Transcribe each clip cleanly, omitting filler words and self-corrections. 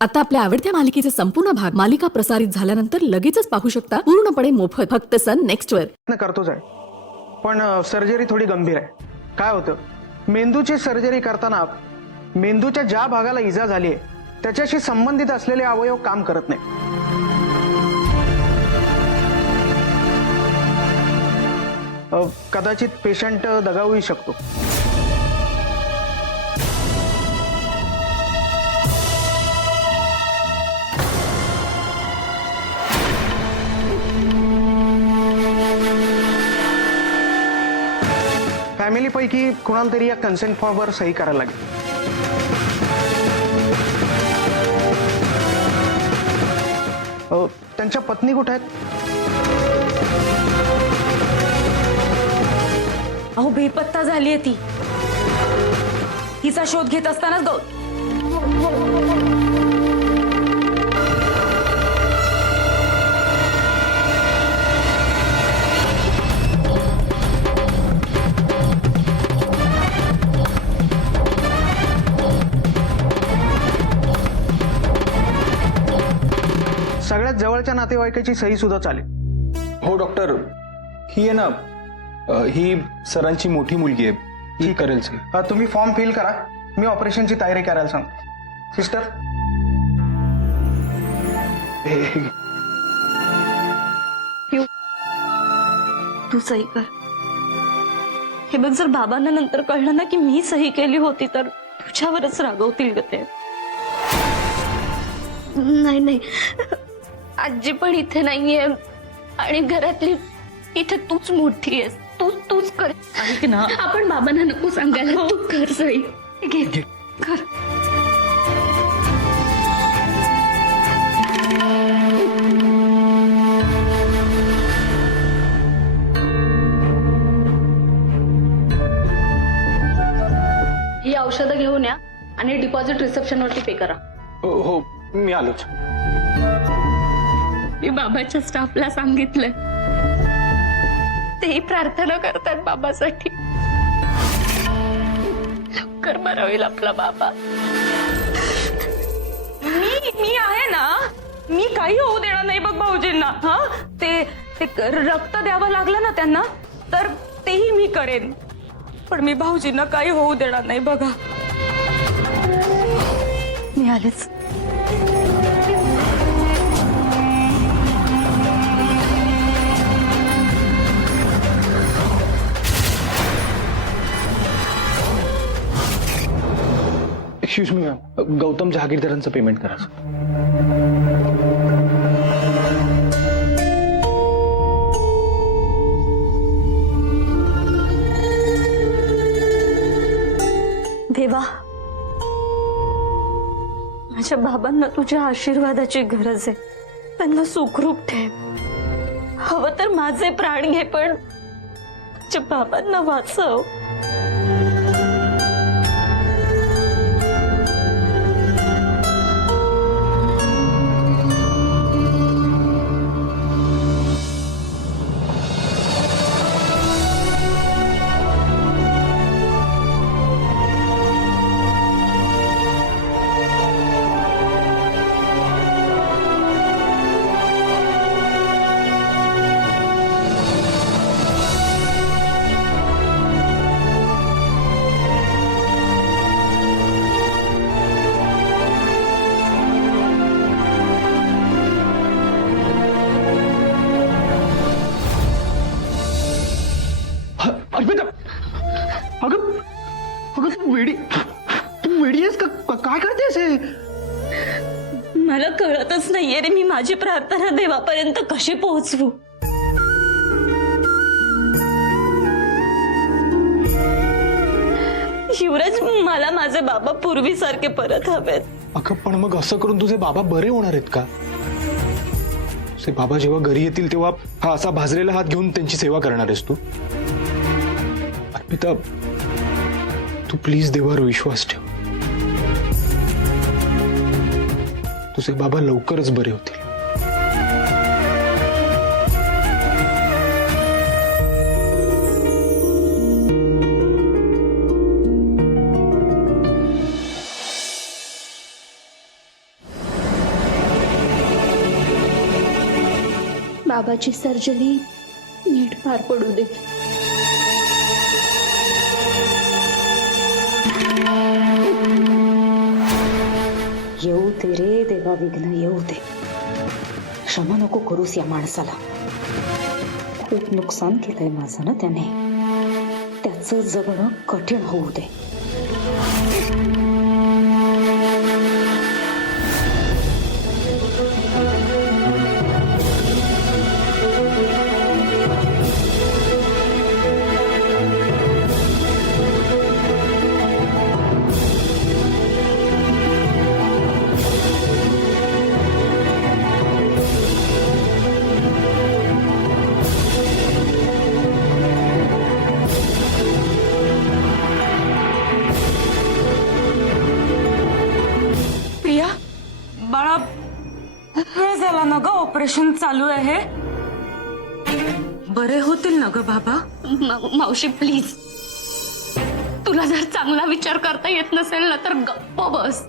आता आपल्या आवडत्या मालिकेचे संपूर्ण भाग मालिका प्रसारित झाल्यानंतर लगेचच पाहू शकता पूर्णपणे मोफत फक्त सन नेक्स्ट वर करतोच आहे पण सर्जरी थोडी गंभीर आहे. काय होतं, मेंदूची सर्जरी करताना मेंदूच्या ज्या भागाला इजा झाली आहे त्याच्याशी संबंधित असलेले अवयव काम करत नाही. कदाचित पेशंट दगावू शकतो. फॅमिली पैकी कुणाला तरी या कन्सेंट फॉर्मवर सही करायला लागेल. त्यांच्या पत्नी कुठे आहेत? अहो बेपत्ता झालीये ती. तिचा शोध घेत असतानाच सगळ्यात जवळच्या नातेवाईकाची सही सुद्धा चालेल. हो डॉक्टर, ही आहे ना, ही सरांची मोठी मुलगी आहे, ही करेल सही. तुम्ही फॉर्म फिल करा, मी ऑपरेशनची तयारी करायला सांगतो. सिस्टर तू सही कर. हे बघ, जर बाबांना नंतर कळलं ना की मी सही केली होती तर तुझ्यावरच रागवतील ग ते. नाही नाही, आजी पण इथे नाहीये आणि घरातली इथे तूच मोठी आहेस. तूच कर. ऐक ना, आपण बाबांना नको सांगायला. तू कर सही. घे कर. ही औषधं घेऊन या आणि डिपॉझिट रिसेप्शन वरती पे करा. हो, मी आलोच. मी बाबाच्या स्टाफला सांगितलंय, तेही प्रार्थना करतात बाबासाठी. लवकर बरा होईल आपला बाबा. मी आहे ना, मी काही होऊ देणार नाही बघ भाऊजींना. हा, ते रक्त द्यावं लागलं ना त्यांना तर तेही मी करेन, पण मी भाऊजींना काही होऊ देणार नाही. बघा, मी आलेच. एक्सक्यूज मी मॅम, गौतम जहागीरदारांचं पेमेंट करा. देवा, माझ्या बाबांना तुझ्या आशीर्वादाची गरज आहे. त्यांना सुखरूप ठेव. हवं तर माझे प्राण घे, पण माझ्या बाबांना वाचव. अर्पिता, अगं तू वेडी आहेस का? काय करतेस हे? मला कळतच नाहीये रे, मी माझी प्रार्थना देवापर्यंत कशी पोहोचवू. शिवराज, मला माझे बाबा पूर्वीसारखे परत हवेत. अगं पण मग असं करून तुझे बाबा बरे होणार आहेत का? तुझे बाबा जेव्हा घरी येतील तेव्हा हा असा भाजलेला हात घेऊन त्यांची सेवा करणार आहेस तू? अर्पिता, तू प्लीज देवावर विश्वास ठेव. तुझे बाबा लवकरच बरे होतील. बाबाची सर्जरी नीट पार पडू दे. येऊ दे रे देवा, विघ्न येऊ दे. क्षमा नको करूस या माणसाला. खूप नुकसान केलंय माझं ना त्याने. त्याचं जगणं कठीण होऊ दे. प्रिया बाळा, वेळ झाला ना ग, ऑपरेशन चालू आहे. बरे होतील ना ग बाबा? मावशी प्लीज, तुला जर चांगला विचार करता येत नसेल ना तर गप्प बस.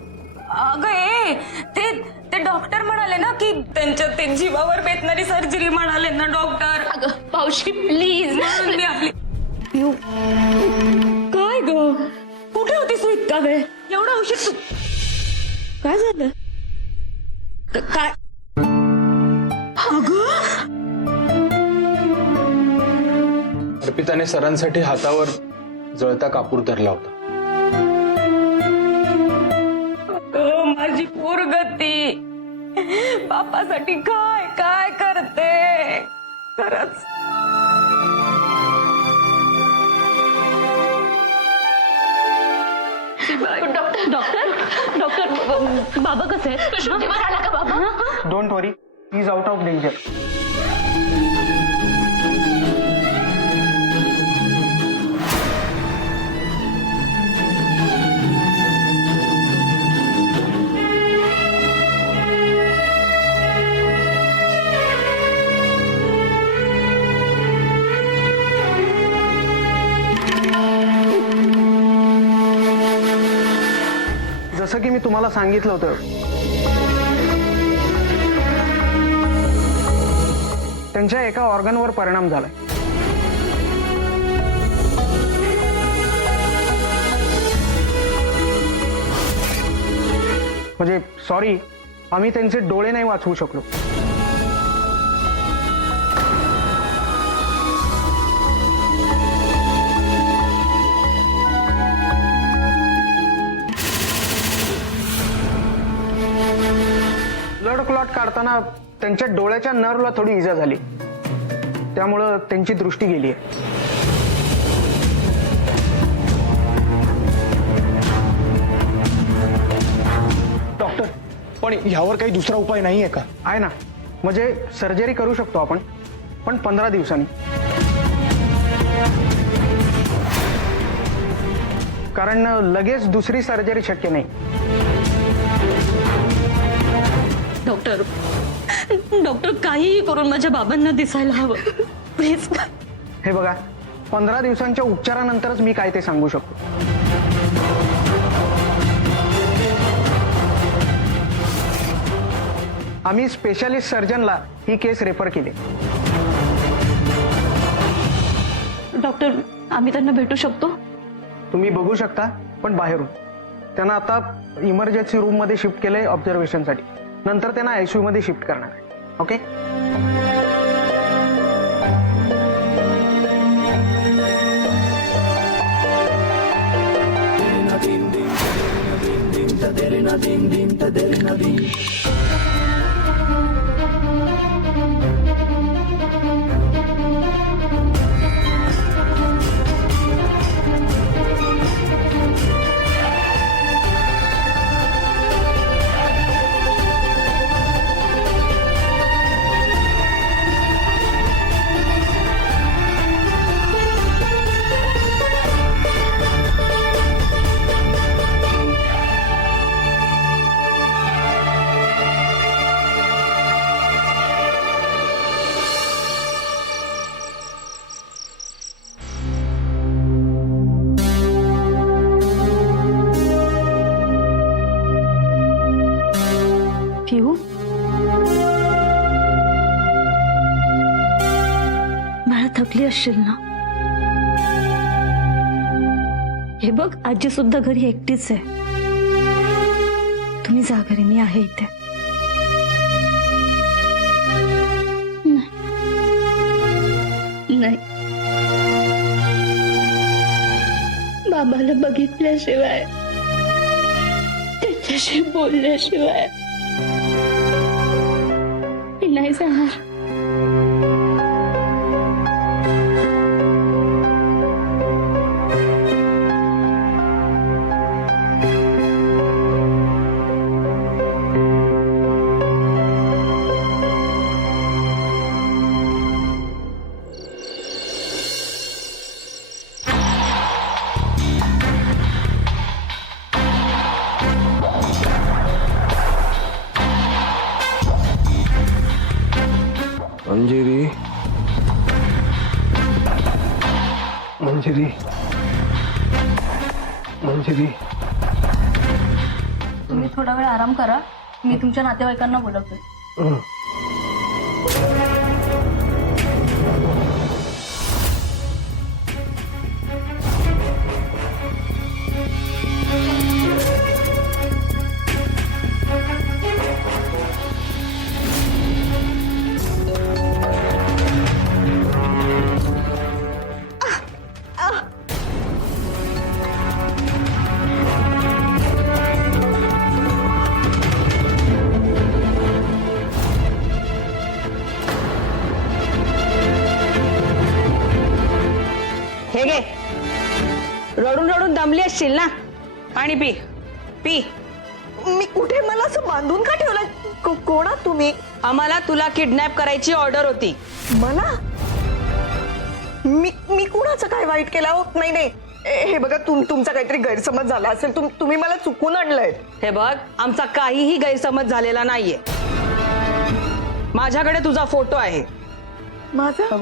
अगं ते डॉक्टर म्हणाले ना की त्यांच्या ते जीवावर बेतणारी सर्जरी म्हणाले ना डॉक्टर. अगं मावशी प्लीज. म्हणून मी आपली काय ग, कुठे होतीस तू इतका वेळ? एवढा उशीर तू काय झालं? काय अगं अर्पिताने सरांसाठी हातावर जळता कापूर धरला होता. अगं, माझी पोरगती बापासाठी काय काय करते खरंच. डॉक्टर बाबा कसे आहेत? शुद्धीवर आला का बाबा? Don't worry, he is out of danger. जसं की मी तुम्हाला सांगितलं होतं, त्यांच्या एका ऑर्गनवर परिणाम झालाय. म्हणजे सॉरी, आम्ही त्यांचे डोळे नाही वाचवू शकलो. ब्लड क्लॉट काढताना त्यांच्या डोळ्याच्या नर्वला थोडी इजा झाली, त्यामुळं त्यांची दृष्टी गेली आहे. डॉक्टर, पण यावर काही दुसरा उपाय नाही आहे का? आहे ना, म्हणजे सर्जरी करू शकतो आपण, पण 15 दिवसांनी. कारण लगेच दुसरी सर्जरी शक्य नाही. डॉक्टर काहीही करून माझ्या बाबांना दिसायला हवं प्लीज. हे बघा, 15 दिवसांच्या उपचारानंतरच मी काय ते सांगू शकतो. आम्ही स्पेशालिस्ट सर्जनला ही केस रेफर केली. डॉक्टर, आम्ही त्यांना भेटू शकतो? तुम्ही बघू शकता, पण बाहेरून. त्यांना आता इमर्जन्सी रूम मध्ये शिफ्ट केलंय ऑब्झर्वेशनसाठी. नंतर त्यांना आयसीयू मध्ये शिफ्ट करणार आहे. ओके. पिऊ, थकली असशील ना? हे बघ, आजी सुद्धा घरी एकटीच आहे. तुम्ही जा घरी, मी आहे इथे. नाही, बाबाला बघितल्याशिवाय, त्याच्याशी बोलल्याशिवाय मी नाही जाणार. मंजिरी, मंजिरी, मंजिरी. तुम्ही थोडा वेळ आराम करा, मी तुमच्या नातेवाईकांना बोलवते. हे घे, रडून रडून दमली असशील ना, पाणी पी पी. मी कुठे, मला असं बांधून का ठेवलं? कोण आहात तुम्ही? आम्हाला तुला किडनॅप करायची ऑर्डर होती. मला? मी कुणाचं काय वाईट केलं? हो नाही नाही, हे बघा, तुमचा काहीतरी गैरसमज झाला असेल. तुम्ही मला चुकून आणलंय. हे बघ, आमचा काहीही गैरसमज झालेला नाहीये. माझ्याकडे तुझा फोटो आहे. माझा?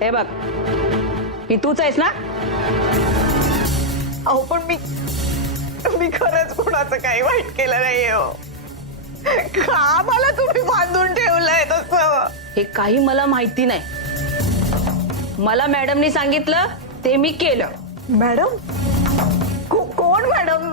हे बघ, ही तूच आहेस ना? अहो पण मी खरंच कुणाचं काही वाईट केलं नाहीये. हो, का मला तुम्ही बांधून ठेवलंय तसं? हे काही मला माहिती नाही. मला मॅडमनी सांगितलं ते मी केलं. मॅडम? कोण मॅडम?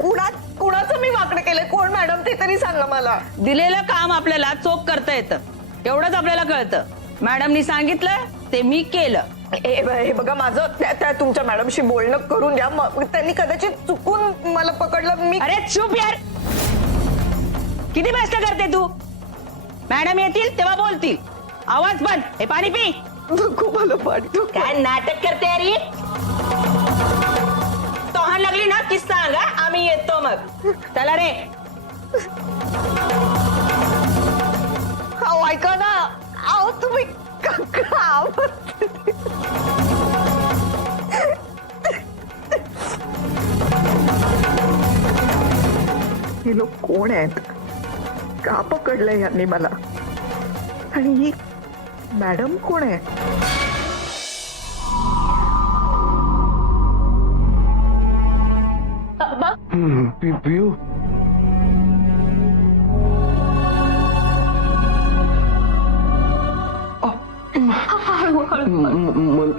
कुणाचं मी वाकडं केलंय? कोण मॅडम ते तरी सांगा मला. दिलेलं काम आपल्याला चोख करता येतं, एवढंच आपल्याला कळतं. मॅडमनी सांगितलं ते मी केलं. हे बघा, माझं त्या तुमच्या मॅडमशी बोलणं करून द्या. त्यांनी कदाचित चुकून मला पकडलं. मी अरे चुप यार, किती प्रश्न करते तू? मॅडम येतील तेव्हा बोलतील. आवाज बंद. हे पाणी पी. खूप आलं पाणी. काय नाटक करते अरे? तोहान लागली ना की सांग, आम्ही येतो मग. चला रे. अहो ऐका ना, अहो तुम्ही हे लोक कोण आहेत? का पकडलंय यांनी मला? आणि ही मॅडम कोण आहे? बाबा, पिऊ,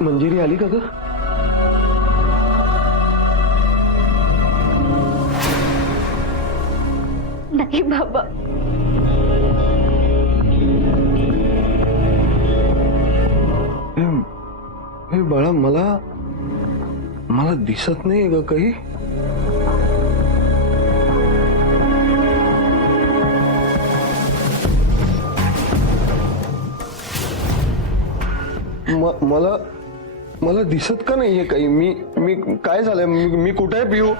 मंजिरी आली का ग? नाही बाबा, हे बाळा, मला दिसत नाही ग काही. मला दिसत का नाहीये काही? मी काय झालंय? मी कुठे आहे पिऊ?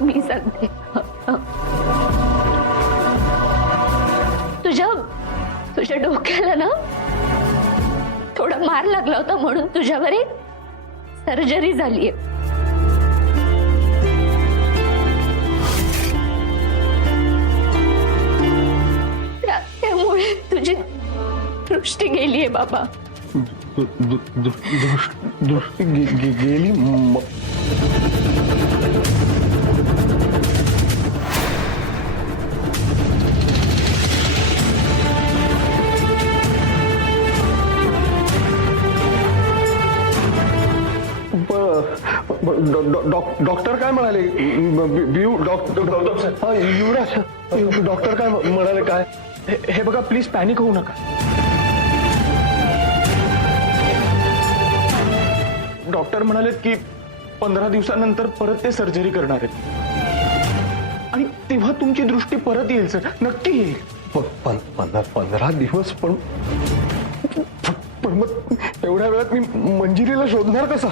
मी सांगते. तुझ्या डोक्याला ना थोडा मार लागला होता, म्हणून तुझ्यावर एक सर्जरी झालीये. त्यामुळे तुझी दृष्टी गेलीये बाबा. दृष्टी गेली डॉक्टर काय म्हणाले डॉक्टर युवराज डॉक्टर काय म्हणाले काय हे बघा प्लीज पॅनिक होऊ नका. डॉक्टर म्हणालेत की 15 दिवसानंतर परत ते सर्जरी करणार आहेत आणि तेव्हा तुमची दृष्टी परत येईल सर, नक्की येईल. 15 दिवस पण मग एवढ्या वेळात मी मंजिरीला शोधणार कसा?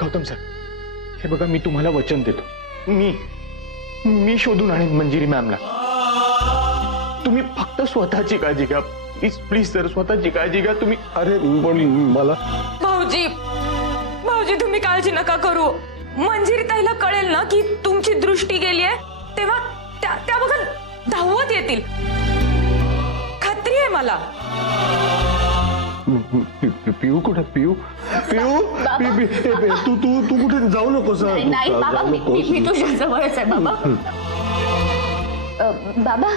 गौतम सर, हे बघा मी तुम्हाला वचन देतो, मी शोधून आणेन मंजिरी मॅमला. तुम्ही फक्त स्वतःची काळजी घ्या प्लीज प्लीज सर, स्वतःची काळजी घ्या तुम्ही. अरे पण मला भाऊजी तुम्ही काळजी नका करू. मंजिरी ताईला कळेल ना की तुमची दृष्टी गेली आहे, तेव्हा त्या बघा धावत येतील, खात्री आहे मला. पिऊ कुठे? पिऊ तू कुठे जाऊ नकोस. नाही बाबा, मी तुझ्या जवळच आहे बाबा. बाबा,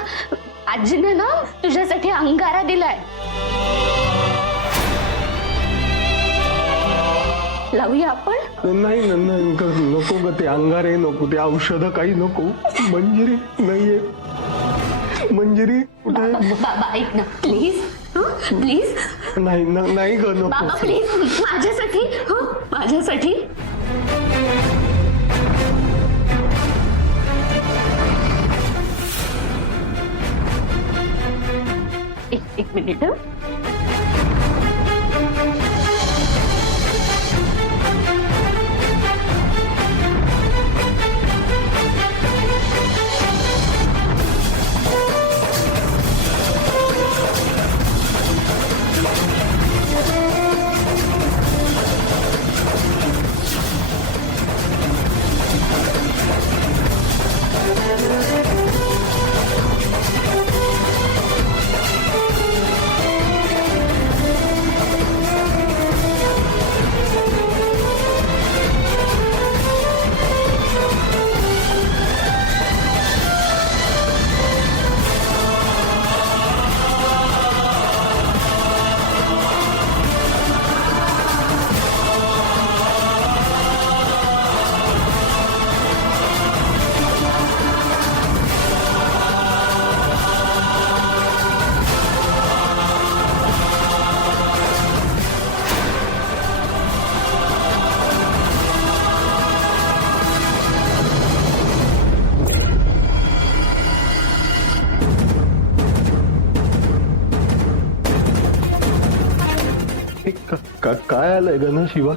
आजीने ना तुझ्यासाठी अंगारा दिलाय, लावूया आपण? नाही नको ग, ते अंगारे नको, ते औषध काही नको. मंजिरी नाहीये. मंजिरी कुठे? बाबा ऐक ना प्लीज, प्लीज. नाही ग, नको. बाबा प्लीज, माझ्यासाठी, माझ्यासाठी. एक मिनिट. काय आलंय ग ना शिवा?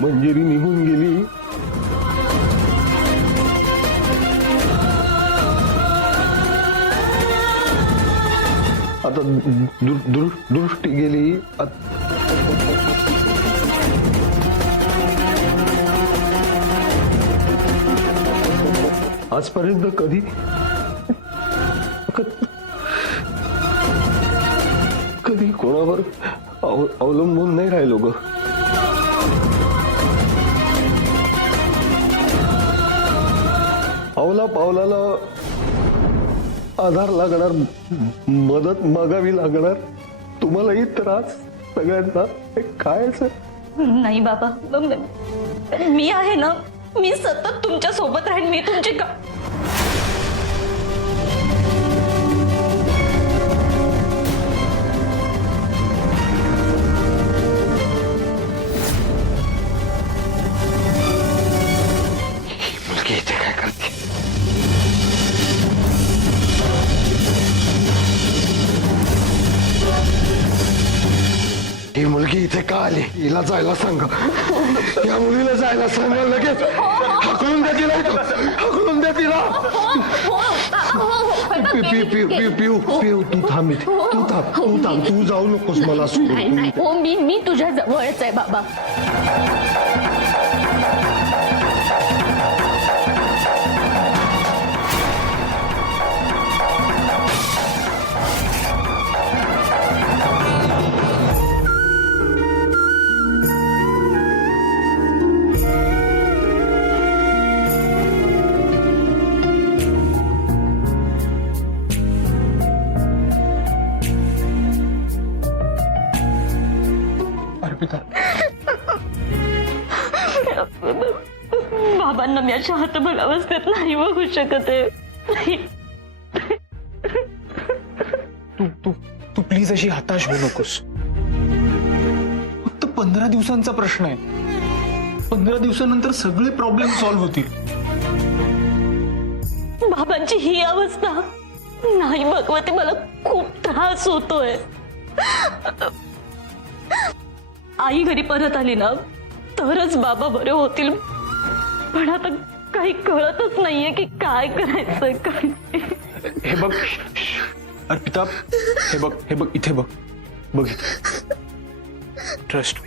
मंजिरी निघून गेली. आता दृष्टी गेली. आजपर्यंत कधी कोणावर अवलंबून नाही राहिलो ग. पावलाला आधार लागणार, मदत मागावी लागणार. तुम्हालाही त्रास सगळ्यांना. काय सर? नाही बाबा, मी आहे ना, मी सतत तुमच्या सोबत राहीन. मी तुमची मुलगी इथे काय करते? ही मुलगी पोरगी इथे का आली? हिला जायला सांग. या मुलीला जायला सांग लगेच. हाकलून द्या तिला इथं. हाकलून द्या तिला. पिऊ तू थांब इथे. तू थांब. तू जाऊ नकोस मला नाही सोडून. नाही हो मी तुझ्या जवळच आहे बाबा. अर्पिता, बाबांना मी अशा हातबल अवस्थेत नाही बघू शकत आहे. नाही. तू प्लीज अशी हताश होऊ नकोस. फक्त 15 दिवसांचा प्रश्न आहे. 15 दिवसानंतर सगळे प्रॉब्लेम सॉल्व्ह होतील. बाबांची ही अवस्था नाही भगवती, मला खूप त्रास होतोय. आई घरी परत आली ना तरच बाबा बरे होतील, पण आता काही कळतच नाहीये की काय करायचंय. काय हे बघ अर्पिता, हे बघ इथे बघ. ट्रस्ट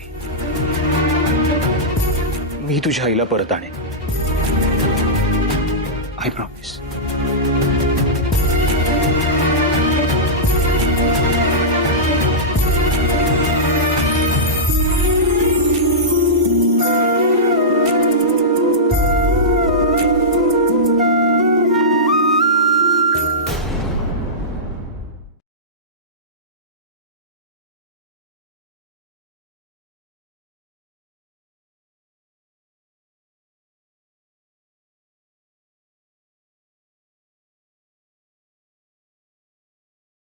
मी तुझ्या आईला परत आणेन. I promise.